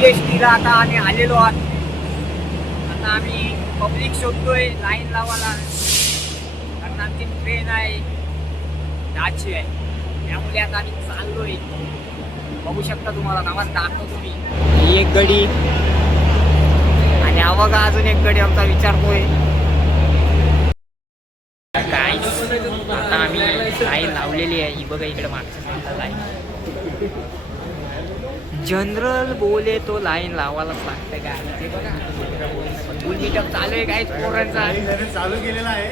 CST ला आता आम्ही आलेलो आहोत. आता आम्ही पब्लिक शोधतोय लाईन लावायला, कारण आमची ट्रेन आहे 10ची आहे. त्यामुळे आता आम्ही चाललोय. बघू शकता तुम्हाला नावात दाखवतो तुम्ही. ही एक गडी आणि हा बघा अजून एक गडी आमचा विचारतोय. आता आम्ही लाईन लावलेली आहे. ही बघा इकडे मागच्या लाईन. जनरल बोले तो लाईन लावायलाच लागतं काय. ते बघा फुल मीटअप चालू आहे काय पोरांचा. चालू केलेला आहे.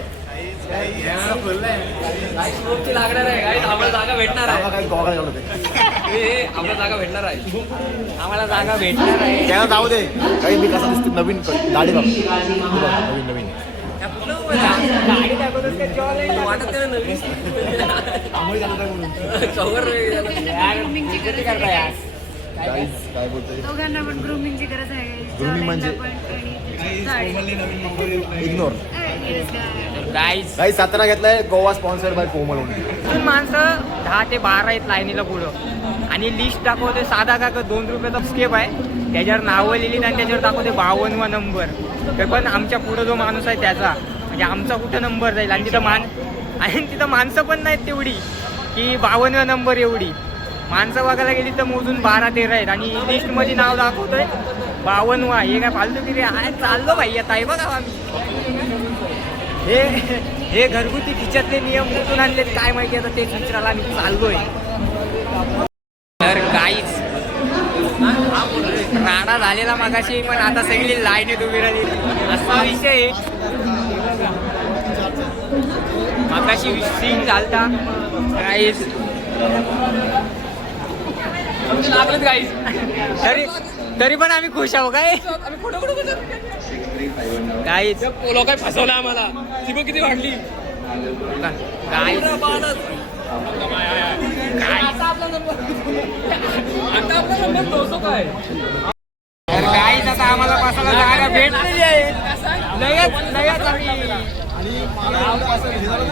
लागणार आहे काय. आम्हाला जागा भेटणार आहे. आम्हाला जागा भेटणार आहे. आम्हाला जागा भेटणार आहे. त्याला जाऊ दे. काही मी कसा दिसतो नवीन गाडी नवीन नवीन गाडी दाखवतोस का जॉल वाटत नाही नवीन कव्हर करता यार. काय बोलतोय दोघांना पण ग्रूमिंगची गरज आहे. Grooming म्हणजे? इग्नोर गाईज काही सातारा घेतलाय. Goa sponsor by Komal only. माणसं 10 ते 12 आहेत लाईनीला पुढं आणि लिस्ट दाखवते. साधा का 2 रुपयाचा स्केप आहे. त्याच्यावर नावं लिहिली आणि त्याच्यावर दाखवते 52वा नंबर. ते पण आमच्या पुढं जो माणूस आहे त्याचा, म्हणजे आमचा कुठं नंबर जाईल. आणि तिथं माणसं पण नाहीत तेवढी की 52वा नंबर एवढी. माणसं बघायला गेली तर मोजून 12-13 आहेत आणि लिस्टमध्ये नाव दाखवतोय 52वा. हे काय फालतू किती आहे. चाललो भाई आता आहे बघा आम्ही. हे घरगुती खिच्यातले नियम कुठून आणलेत काय माहिती. आता तेच विचारायला आम्ही चाललोय. तर काहीच राडा झालेला मागाशी, पण आता सगळी लाईनीत उभी राहिली असा विषय आहे. मागाशी सीन झालता काहीच. लागलेत गाईज. तरी पण आम्ही खुश आहो काय. काहीच लोक काय फसवलं आम्हाला. ती किती वाढली काहीच काय. तर काहीच आता आम्हाला बसायला जागा भेटलेली आहे. लगेच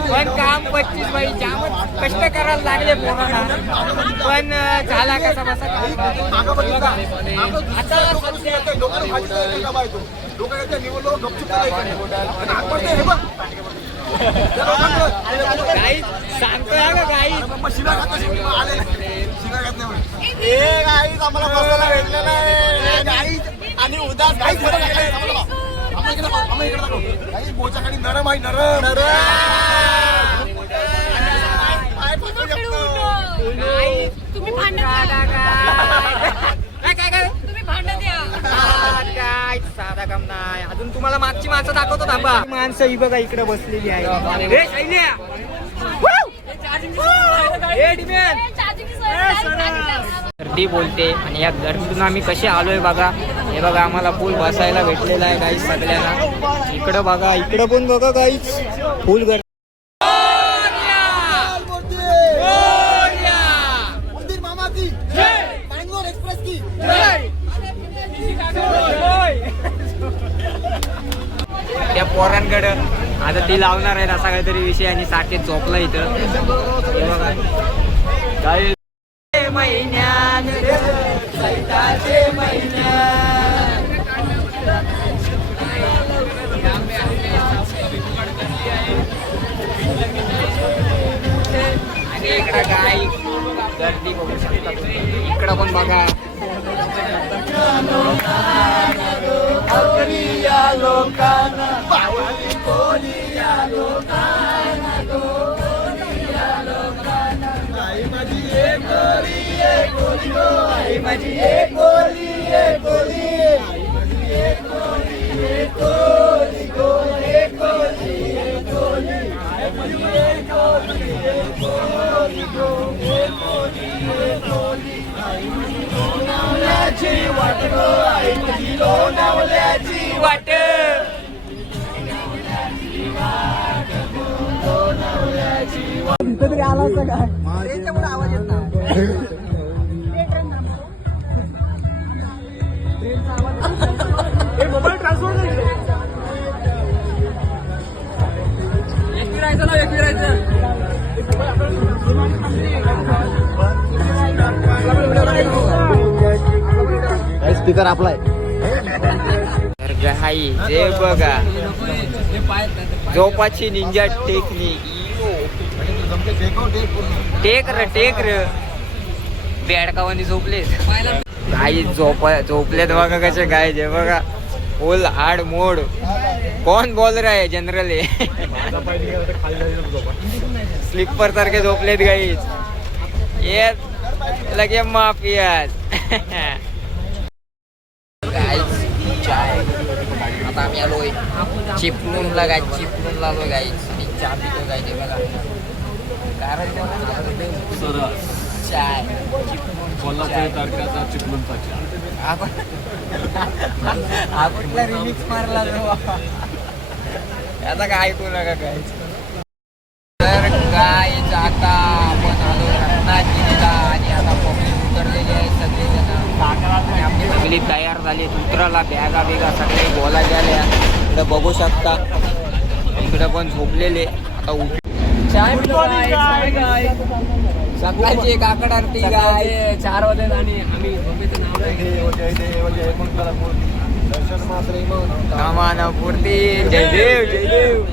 पण काम 25 बाई जामच कष्ट करायला लागले पोरांना. पण झाला कसा बसा काही सांगतोय आम्हाला बसायला भेटलं नाही. आणि उदास बोचाखाली नरम आहे. नरम तुम्ही भांडत तुम्ही भांडत या. काय साधा काम नाही. अजून तुम्हाला मागची माणसं दाखवतो थांबा. माणसं ही बघा इकडे बसलेली आहे. गर्दी बोलते. आणि या गर्दीतून आम्ही कसे आलोय बघा. हे बघा आम्हाला फुल बसायला भेटलेला आहे गाईस सगळ्यांना. इकडं बघा, इकडं पण बघा गाईस फुल गर्दी. त्या पोरांकडं आता ती लावणार आहे असा काहीतरी विषय. आणि साकेत झोपला इथं. हे बघा काही महिन्यात आणि इकडं गाई गर्दी बघू शकता तुम्ही. इकडं पण बघा वाट तरी आला असता काय. त्याच्यामुळे आवाज येत नाही. मोबाईल ट्रान्सफर स्पीकर आपला आहे. तर गाई जे बघा झोपाची निंजा टेक्निक. टेक र बेडकावानी झोपलेत गाई झोपलेत बघा कसे गाय जे बघा फुल हाड मोड. कोण बॉलर आहे जनरल स्लिपर सारखे झोपलेत गाईच. येत लगे माफियात. आता आम्ही आलोय चिपळूणला गाय. चिपळूणला आलोय गाई आणि चहा पितो गायचे बघा. कारण चाय आपला रिमिक्स मारला आता काय ऐकू नका काय. तर काय आता आपण आलो रत्नागिरीला आणि आता पब्लिक उतरलेली आहे सगळेजण. आपली फॅमिली तयार झाली उतराला. बॅगा बिगा सगळे बोला गेल्या. इकडे बघू शकता इकडे पण झोपलेले. आता सकाळची काकड आरती गाय 4 वाजले आणि आम्ही मूर्ती जयदेव जयदेव.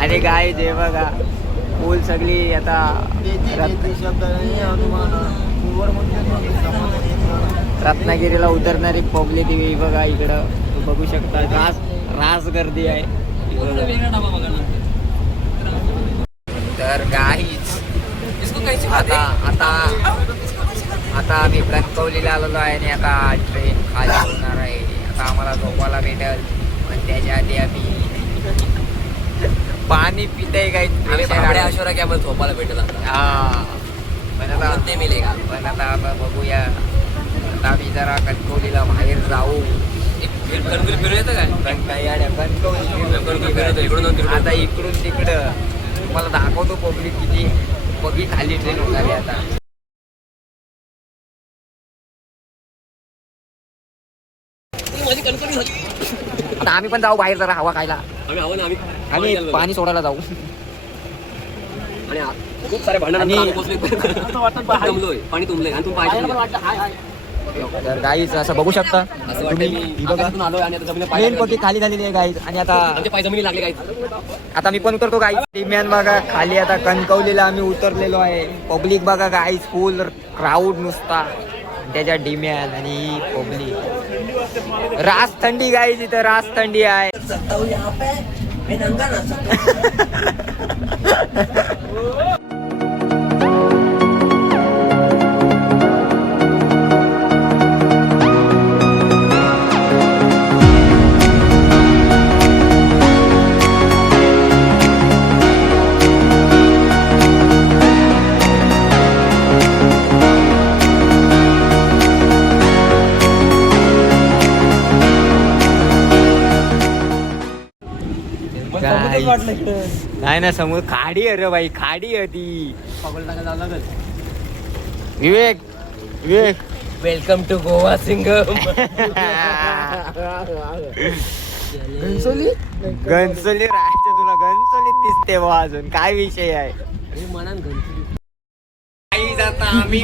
आणि गाय जे बघा फुल सगळी आता रत्नागिरीला उतरणारी पब्लिक बघा. इकडं बघू शकता रास गर्दी आहे. तर गाईच आता आता आता आम्ही कणकवलीला आलेलो आहे आणि आता ट्रेन खाली होणार आहे. आता आम्हाला झोपायला भेटेल पण त्याच्या आधी आम्ही पाणी पितय काही. ऐश्वर्या की आम्हाला झोपायला भेटेल. हा पण आता बघूया. आता आम्ही जरा कणकवलीला बाहेर जाऊ. कणकवली फिरू येतं काय? कणकवली आता इकडून तिकडं तुम्हाला दाखवतो पब्लिक किती बघी खाली ट्रेन होणार आहे. आता आम्ही पण जाऊ बाहेर जरा हवा खायला. आम्ही पाणी सोडायला जाऊ. आणि खूप सारे भांडण पाणी तुंबलंय आणि तुम्ही तर गाईच असं बघू शकता ट्रेन पक्की खाली झालेली आहे गाईच. आणि आता जमिनी लागले काय. आता मी पण उतरतो गाई. दरम्यान बघा खाली आता कणकवलीला आम्ही उतरलेलो आहे. पब्लिक बघा गाईज फुल क्राऊड नुसता त्याच्या डिम्यान आणि पब्लिक. रास थंडी गाईज इथं रास थंडी आहे. नाही ना समोर खाडी आहे रे बाई. खाडी आहे ती. विवेक विवेक वेलकम टू गोवा सिंगम. घनसोली राहायचं तुला. घनसोलीत दिसते बा अजून काय विषय आहे. आम्ही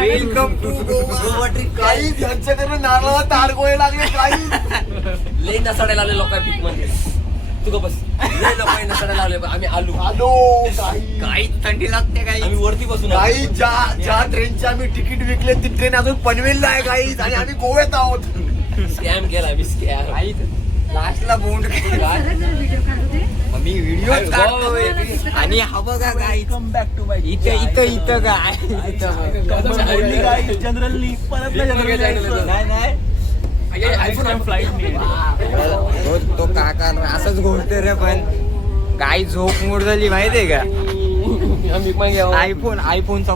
वेलकम टू गोवा. यांच्याकडे नारळाला ताड गोळे लागले काही. लई नसाडे लावले लोक पीक मध्ये. तू बस लई लोक नसाडे लावले. आम्ही आलो काही थंडी लागते काही. आम्ही वरती बसून काही ज्या ट्रेनचे आम्ही तिकीट विकले ती ट्रेन अजून पनवेलला आहे काही. आणि आम्ही गोव्यात आहोत. स्कॅम केला आम्ही स्कॅम. लास्टला बोंड मी व्हिडिओ आणि हा बघा गाई. कम बॅक टू माय इथं गाय जनरली परत नाही तो काका असंच घोळते रे. पण गाई झोप मोड झाली माहितीये का. आयफोनचा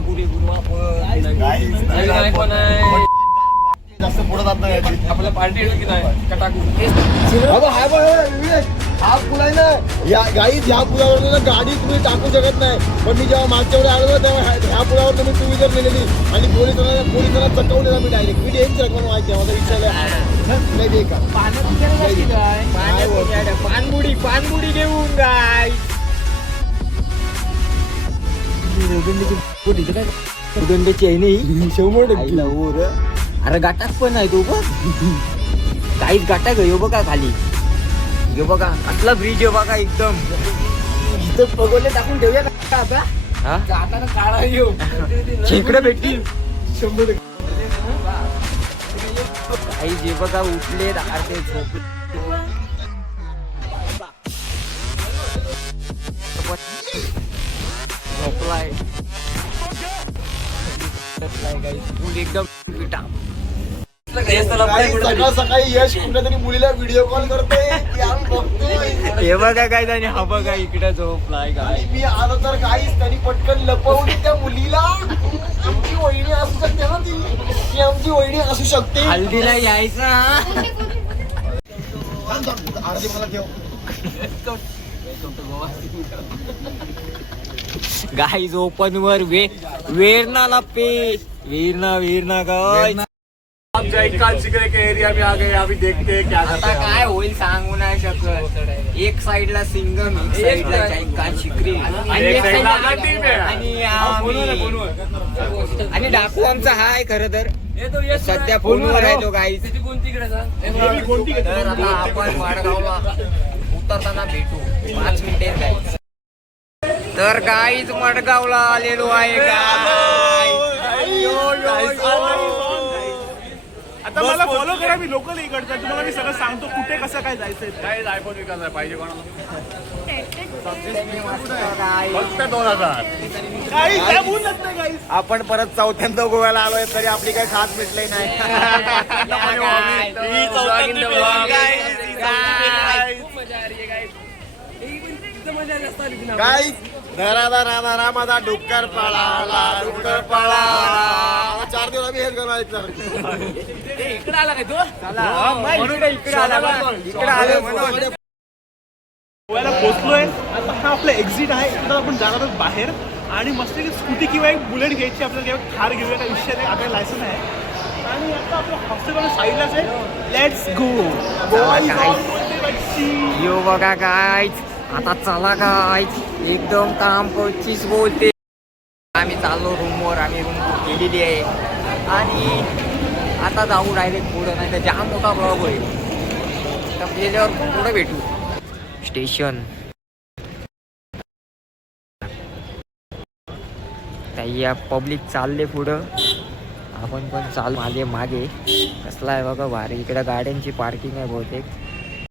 जास्त पुढे जात नाही. आपल्या पार्टी की नाही कटाकू. हा पूल आहे ना या गाई. ह्या पुलावर ना गाडी तुम्ही टाकू शकत नाही. पण मी जेव्हा मागच्या वेळेस आलो तेव्हा ह्या पुलावर तुम्ही 2 व्हीलर नेलेली आणि पोलिसांना चकवलेला मी डायरेक्ट. मी डेंच रकम माहिती आहे माझा विचारलं पानबुडी घेऊन गाय. उदंड्याची आहे नाही 100%. अरे गाटात पण आहे तो बघ. काहीच गाटा गयो बघा खाली. यो बघा असला ब्रिज आहे बघा एकदम. इथं पगोले टाकून ठेवूया का आता? हा आता काळा येऊ खेकडं भेटतील 100%. काही जे बघा उठले अर्धे झोपले. झोपलाय फुल एकदम पिटा. सकाळ सकाळी यश कुठल्या तरी मुलीला व्हिडिओ कॉल करतोय ती आम्ही बघतोय. हे बघा काय आणि हा बघा इकडे झोपलाय आणि काय. मी आलो तर काहीच त्यांनी पटकन लपवून त्या मुलीला. आमची वहिनी असू शकते ना ती आमची वहिनी असू शकते. हल्दीला यायचा. आरती मला ठेव. गाईज ओपन वर वेरना पे वेरना गाय. आमच्या इकांचिकडे के एरिया में आ गए. अभी देखते हैं क्या आता काय होईल सांगू नाही शकत. एक साइडला सिंगम एक साइडला जैकान शिकरी आणि एक एक साईडला साइडला आम्ही team आहे. आणि डाकू आमचा हाय खरं तर ये तो ये सध्या फोनवर आहे तो गाईज. त्याची कोणती कडे तर आता आपण वाडगावला उतरताना भेटू 5 मिनिटे गाईज. तर गाईज मडगावला आलेलो आहे आता मला फॉलो करा. मी लोकल इकडचा तुम्हाला मी सगळं सांगतो कुठे कसं काय जायचंय. काय आयफोन विकायला पाहिजे कोणाला गाईज. 2000. काही काय बोलत नाही काही. आपण परत चौथ्यांदा गोव्याला आलोय तरी आपली काही खास मिटली नाही. काय धरा माझा डुक्कर पळाला 4 दिवस आम्ही हेच करणार. इकडे आला काय तो इकडे आला बा. इकडे आलो म्हणून. गोव्याला पोहोचलोय. आता हा आपला एक्झिट आहे. इकडं आपण जाणार आहोत बाहेर आणि मस्त स्कूटी किंवा एक बुलेट घ्यायची आपल्याला किंवा थार घेऊया काही विषय नाही. आपल्याला लायसन आहे आणि आता आपलं हॉस्टेल साईडलाच आहे. Let's go. यो बघा गाईज आता चला गाईज एकदम काम पच्चीस बोलते. आम्ही चाललो रूमवर. आम्ही रूम केलेली आहे आणि आता जाऊ डायरेक्ट पुढं. नाही तर जाम मोठा ब्लॉग होईल. तर गेल्यावर पुढं भेटू. स्टेशन या पब्लिक चालले पुढं. आपण पण चालू मागे कसला आहे बघा भारी. इकडे गाड्यांची पार्किंग आहे बहुतेक.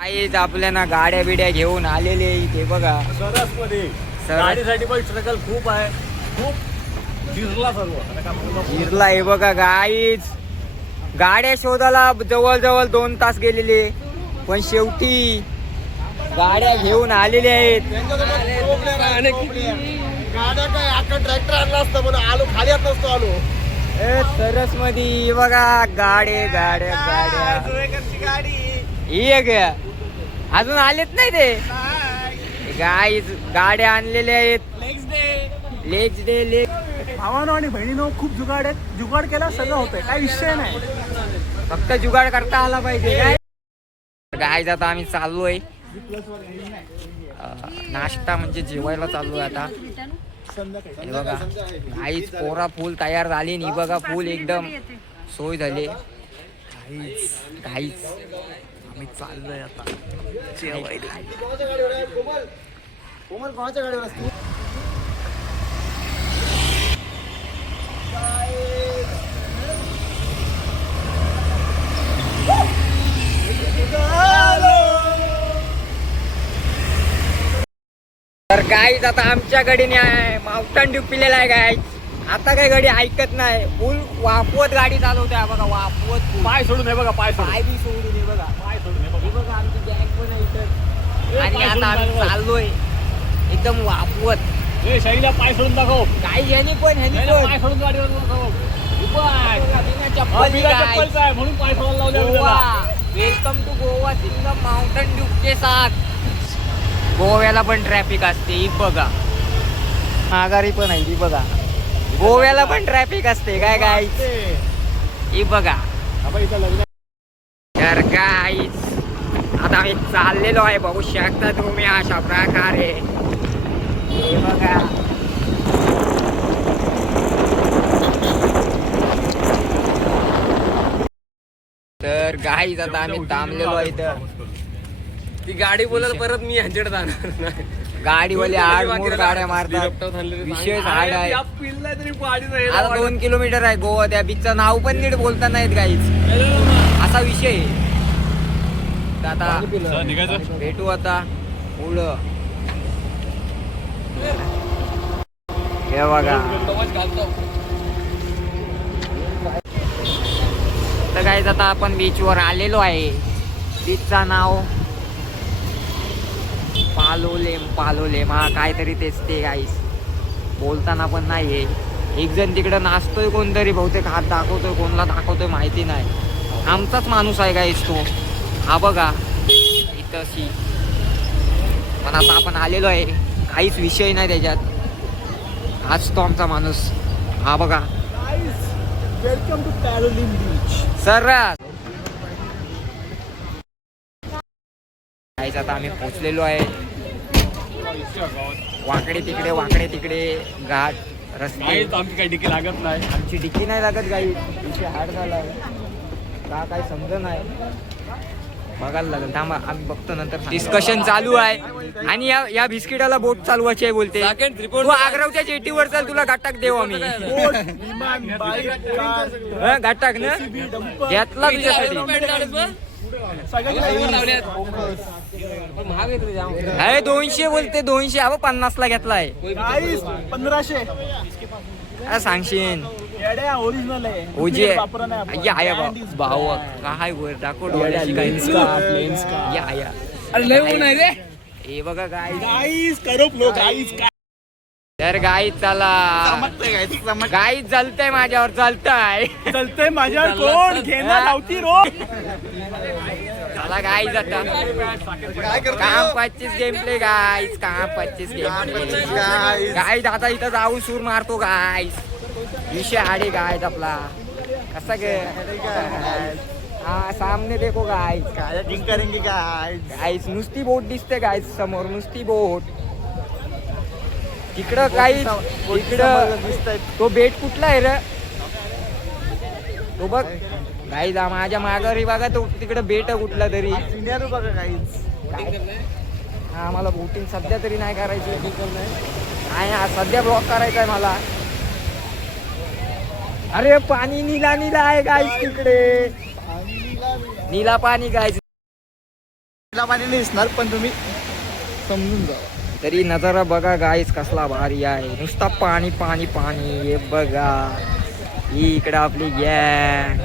काहीच आपल्याला गाड्या बिड्या घेऊन आलेले इथे बघा. सरसमध्ये गाडीसाठी पण स्ट्रगल खूप आहे. खूप जिरला सर्व जिरला आहे बघा गाईच. गाड्या शोधायला जवळ 2 तास गेलेले पण शेवटी गाड्या घेऊन आलेले आहेत. गाड्या काय अख्खा ट्रॅक्टर आणला असतं पण आलो खाली आत नसतो आलो. सरस मध्ये बघा गाड्या गाडी ही एक अजून आलेत नाही ते गाईज. गाड्या आणलेल्या आहेत. नेक्स्ट डे भावानो आणि बहिणीनो खूप जुगाड आहेत. जुगाड केला सगळं होतंय. काय विषय नाही. फक्त जुगाड करता आला पाहिजे काय. गाईज आता आम्ही चाललोय नाश्ता म्हणजे जेवायला चाललोय आता. हे बघा गाईच पोरा फुल तयार झाली. नि बघा फुल एकदम सोय झाली. गाईच आम्ही चाललोय आता जेवायला. कोमल कोणाच्या गाडीवर असतो. तर गाईज आता आमच्या गाडीने आहे माउंटन ड्यू पिलेला आहे गाईज. आता काही गाडी ऐकत नाही. फुल वापवत गाडी चालवते बघा. वापवत पाय सोडून हे बघा. पाय पाय बी सोडून हे बघा. पाय सोडून हे हे बघा आमची गँग पण आहे इथं. आणि आता आम्ही चाललोय एकदम वापवत. बघा. शाईला पाय सोडून दाखव. काय ह्यानी पण पाय सोडून गाडीवर दाखव. चप्पल आहे म्हणून पाय सोडायला लावले. Welcome to Goa Singham Mountain Dew के साथ. गोव्याला पण ट्रॅफिक असते ही बघा. माघारी पण आहे ती बघा. गोव्याला पण ट्रॅफिक असते काय काय ही बघा. तर काहीच आता आम्ही चाललेलो आहे बघू शकता तुम्ही अशा प्रकारे. हे बघा गाईज आता आम्ही थांबलेलो आहे इथं. ती गाडी बोलत परत मी ह्यांच्याकडे जाणार नाही. गाडीवाले आडमोड गाड्या मारतात. विषय झाड आहे. आता 2 किलोमीटर आहे गोवा. त्या बीचचं नाव पण नीट बोलता नाहीत गाईज. असा विषय आहे. तर आता भेटू आता पुढं. हे बघा तर गाईज आता आपण बीचवर आलेलो आहे. बीचचं नाव पालोलेम हा काहीतरी तेच ते गाईस बोलताना पण नाहीये. एक जण तिकडं नाचतोय कोणतरी, बहुतेक हात दाखवतोय, कोणला दाखवतोय माहिती नाही. आमचाच माणूस आहे गाईस तो. हा बघा इथंशी. पण आता आपण आलेलो आहे, काहीच विषय नाही त्याच्यात. हाच तो आमचा माणूस. हा बघा वेलकम टू पॅरोलिम बीच. सर आता आम्ही पोचलेलो आहे. वाकडे तिकडे घाट रस्ते. आमची काही डिकी लागत नाही. आमची डिक्की नाही लागत गाई. विषय हार्ड झालाय का काय समज नाही. बघायला लागेल थांबा, आम्ही बघतो नंतर. डिस्कशन चालू आहे आणि या बिस्किटाला बोट चालवायची आहे बोलते. तू आग्रावच्या जेटीवर चाल, तुला गाठाक देऊ आम्ही. गाठाक ना घेतला तुझ्यासाठी. अरे 200 बोलते 200. अहो 50 ला घेतलाय. 1500 सांगशीन ओरिजिनल आहे. ओजे आया भाऊ काय वर दाखव डोळ्याशी काय. हे बघा गाईस करो फ्लो गाईस. तर गाईच चला. गाईच चालतंय माझ्यावर. चलतंय माझ्यावर. कोण घेणार लावती रो. चला गाईज आता काम 25 गेम प्ले गाईज. काम 25 गेम प्ले गाईज. आता इथं जाऊन सूर मारतो गाईज. विषय आडे गाईज आपला कसा गे. हा सामने देखो गाईज. काय ड्रिंक करेंगे गाईज नुसती बोट दिसते गाईज समोर. नुसती बोट. तिकडं काही इकडं तो बेट कुठला आहे रे. तो बघ गाईज माझ्या माघारी बघा तो तिकडे बेट कुठला तरी. हा मला बोटिंग सध्या तरी नाही करायची. नाही हा सध्या ब्लॉक करायचा आहे मला. अरे पाणी नीला आहे गाईज तिकडे. नीला पाणी गाईज. नीला पाणी नाही दिसणार पण तुम्ही समजून जा. तरी नजारा बघा गाईज कसला भारी आहे. नुसता पाणी पाणी पाणी. हे बघा ही इकडं आपली गॅंग.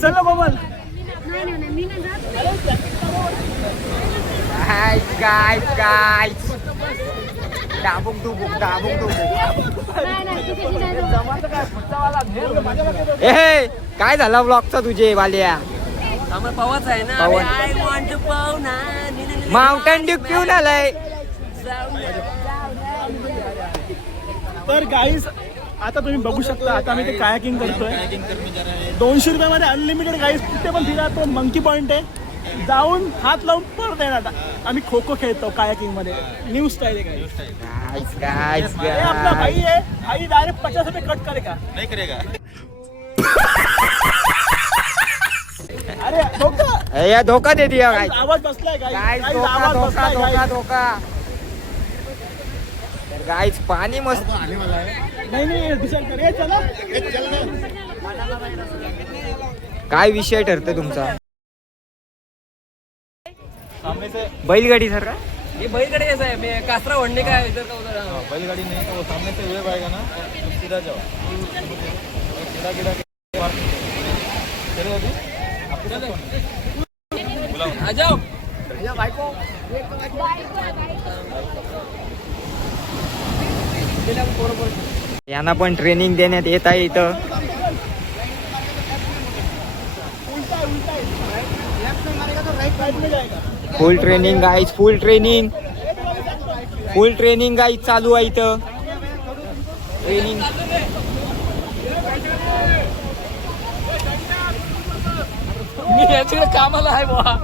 चलो कोमल. मी नाही जात. गाईज डाबुक डुबुक. नाही तू कशी नाही जात. ए काय झालं ब्लॉकचा तुझे वाल्या. पवाच आहे ना. पवन. I want to Pavana. Mountain Dew पिऊन आलाय. तर गाईज आता तुम्ही बघू शकता. आता आम्ही ते कायाकिंग करतोय. 200 रुपयामध्ये अनलिमिटेड गाईज. कुठे पण फिरा. तो मंकी पॉइंट आहे. जाऊन हात लावून परत येणार. आम्ही खो खो खेळतो कायाकिंग मध्ये. न्यू स्टाईल आहे गाईज. हे आपला भाई आहे. भाई डायरेक्ट 50 रुपये कट करेगा. नाही करेगा. अरे धोका. या धोका दे दिया गाईज. आवाज बसलाय गाईज गाईज. धोका आवाज धोका बसलाय धोका गाईज. धोका. तर गाईज पाणी मस्त. नाही डिसाईड कर. चला काय विषय ठरतो तुमचा. सामने से बैलगाडी सर का. हे बैलकडे कसं आहे. मी कासरा वडणे काय इधर का उधर. बैलगाड़ी नहीं तो वो सामने से वेव आएगा ना तो सीधा जाओ. सीधा गिरा के चलो अभी आ जाओ. यांना पण ट्रेनिंग देण्यात येत आहे इथं. राइट में जाएगा. फुल ट्रेनिंग गाईज. फुल ट्रेनिंग. फुल ट्रेनिंग गाईड चालू आहे इथं. ट्रेनिंग मी याच्याकडे कामाला आहे बुवा.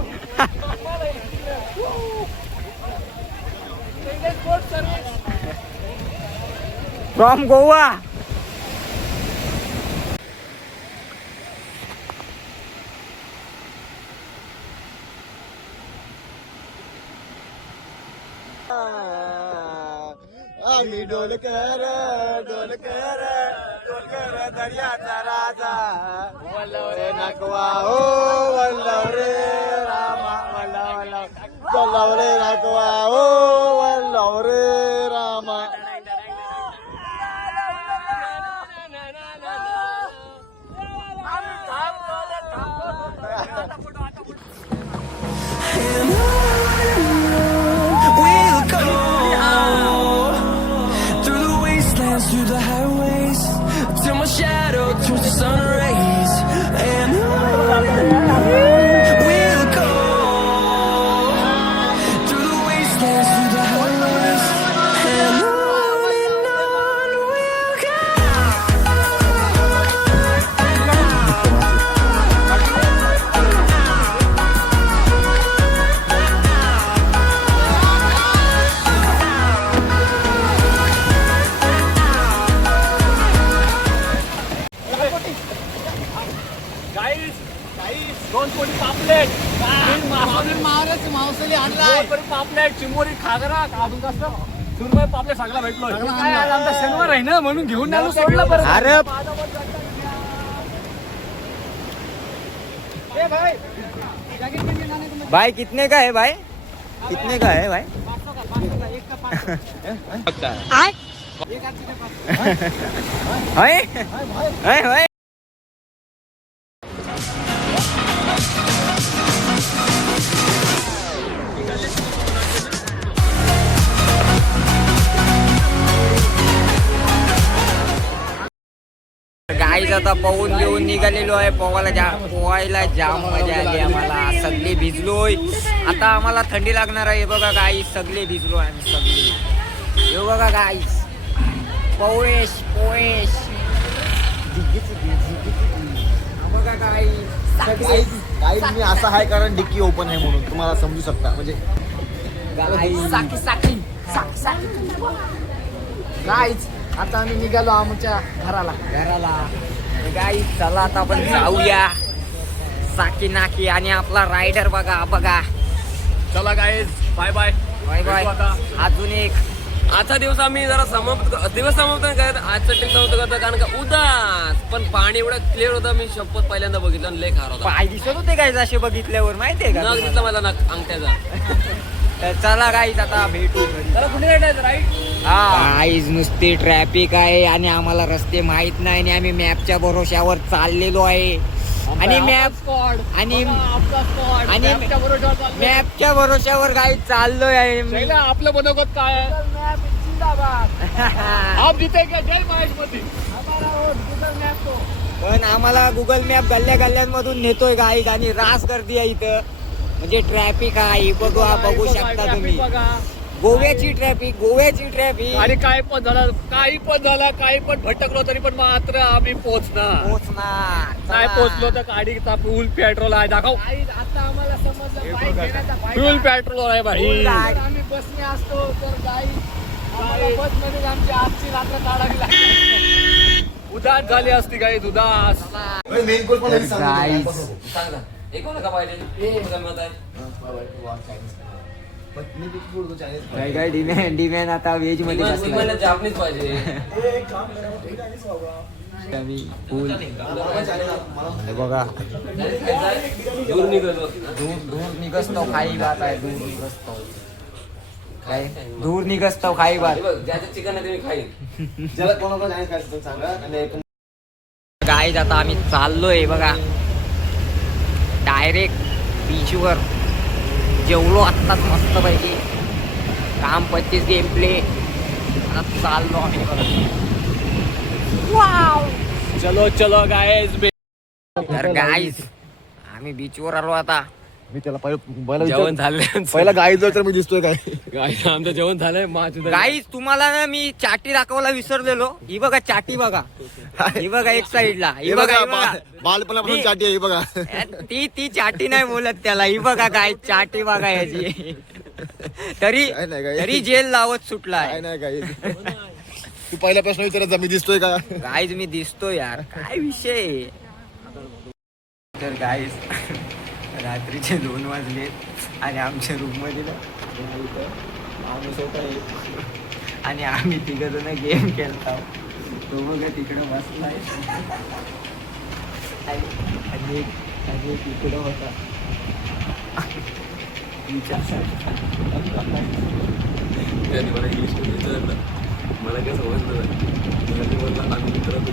फ्रॉम गोवा. आम्ही डोलकर डोलकर डोलकर दर्याचा राजा वल्लव रे नागवा हो वल्लव रे रामा वल्लव रे नागवा हो वल्लव रे Rama. We'll go through the wastelands, through the highways, till my shadow turns to sun rays. And we'll go through the wastelands, through the highways, and on we'll go. दोन कोटी पापलेट पापलेट चिंबोरी खागरा अजून कसं सुरमई पापलेट सगळा भेटलो. काय आज आमचा शनिवार आहे ना म्हणून घेऊन आलो. सोडलं बरं. अरे भाई कितने का है भाई? कितने का है भाई? है? गाईज आता पवून घेऊन निघालेलो आहे. पोहायला जाम मजा आली आम्हाला. सगळे भिजलोय. आता आम्हाला थंडी लागणार आहे. बघा गाईज सगळे भिजलो आम्ही सगळे. हे बघा गाईज पोहेश बघा गाईज सगळे गाईज मी असा आहे कारण डिक्की ओपन आहे म्हणून तुम्हाला समजू शकता. म्हणजे गाईज आता आम्ही निघालो आमच्या घराला. गाईज चला आता आपण जाऊया साकी नाकी. आणि आपला रायडर बघा. चला गाईज बाय बाय. बाय अजून एक आजचा दिवस आम्ही जरा समाप्त नाही करत. आजचा ट्रिप समाप्त करतो कारण का उदास पण पाणी एवढं क्लिअर होतं. मी शपथ पहिल्यांदा बघितलं आणि लय खार होता. पाय दिसत होते गाईज असे बघितल्यावर माहितीये का नख तुम्हाला? दिसला मला नख अंगठ्याचा. तर चला गाईज आता भेटू घरी. जरा कुठे राईट राईट. गाईज नुसती ट्रॅफिक आहे आणि आम्हाला रस्ते माहित नाही आणि आम्ही मॅपच्या भरोश्यावर चाललेलो आहे. आणि मॅप आणि मॅपच्या भरोश्यावर गाईज चाललोय आहे मी. आपलं बनवत काय आप जितेगा जय महेशमती. पण आम्हाला गुगल मॅप गल्ल्यांमधून नेतोय गाईज. आणि रास गर्दी आहे इथं. म्हणजे ट्रॅफिक आहे. बघू शकता तुम्ही. गोव्याची ट्रॅफिक आणि काय पण झालं काही पण भटकलो तरी पण मात्र आम्ही पोहोचणार. नाही पोहोचलो तर गाडीचा फुल पेट्रोल आहे. दाखव. आता आम्हाला समजलं फुल पेट्रोल आहे भाई. आम्ही बसने असतो तर बस मध्ये आमची आजची रात्र काढावी लागते. उदास झाली असती काही उदास. मेन कोर्स पण गाईज सांग ना एक का पाहिजे काय डिमॅन आता व्हेज मध्ये बसलाय. जापनीच पाहिजे. आम्ही फुल हे बघा दूर निघतो. दूर निघस्तो खाई बात आहे. दूर निघस्तो खाई बात. ज्याचं चिकन आहे ते मी खाईन. ज्याला कोणाला नाही खायचं सांगा. आणि गाईज आता आम्ही चाललोय बघा डायरेक्ट बीचवर. जेवलो आत्ताच मस्त पैकी. काम 25 गेम प्ले. आता चाललो आम्ही बघा. चलो गाईज. तर गाईज आम्ही बीचवर आलो आता. मी त्याला पहिला जेवण झालं पहिला गाईत तर मी दिसतोय काय आमचं जेवण झालंय माझ गाईज तुम्हाला ना मी चाटी दाखवायला विसरलेलो. ही बघा चाटी बघा, ही बघा एक साईडला, ही बघा, ही बघा. बालपणापासून मी- चाटी आहे बघा. ती चाटी नाही बोलत त्याला. ही बघा काय चाटी बघा याची. तरी काय नाही काय. तरी जेल लावत सुटलाय. काय नाही काय तू पहिला प्रश्न विचारायचा मी दिसतोय का गाईज मी दिसतो यार, काय विषय. तर गाईज रात्रीचे 2 वाजले आणि आमच्या रूम मध्ये ना माणूस होता एक आणि आम्ही तिघ जण गेम खेळतो. तो बघा तिकडं बसलाय आणि एक इकडं होता. मला काय समजलं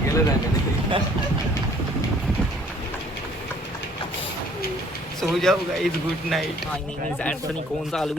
गेलं सो जाऊ गाईज, गुड नाईट. कोण चालू